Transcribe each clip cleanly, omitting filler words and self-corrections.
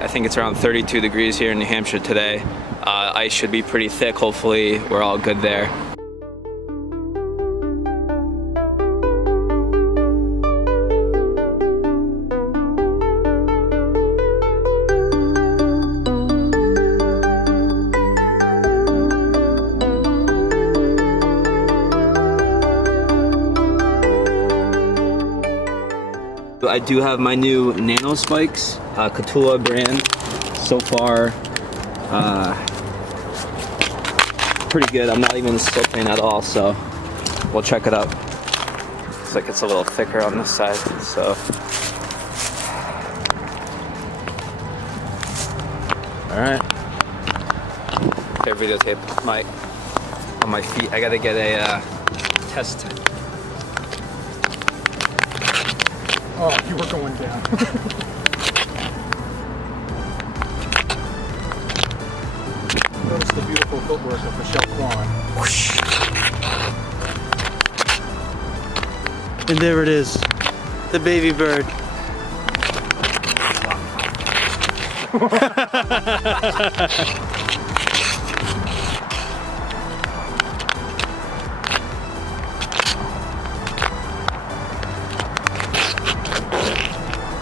I think it's around 32 degrees here in New Hampshire today. Ice should be pretty thick. Hopefully we're all good there. I do have my new NANOspikes, Kahtoola brand. So far, pretty good. I'm not even slipping at all, so we'll check it out. Looks like it's a little thicker on this side, so. All right. Here, videotape on my feet. I gotta get a test. Oh, you were going down. Notice the beautiful footwork of Michelle Kwan. Whoosh. And there it is, the baby bird.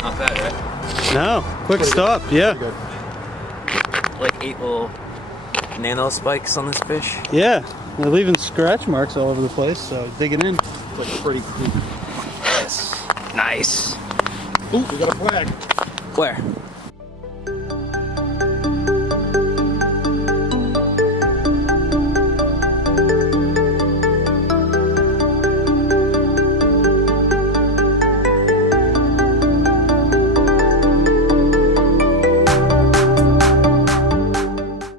Not bad, right? No, quick stop, yeah. Like 8 little NANOspikes on this fish. Yeah, they're leaving scratch marks all over the place, so digging in. It's like pretty cool. Yes. Nice. Ooh, we got a flag. Where?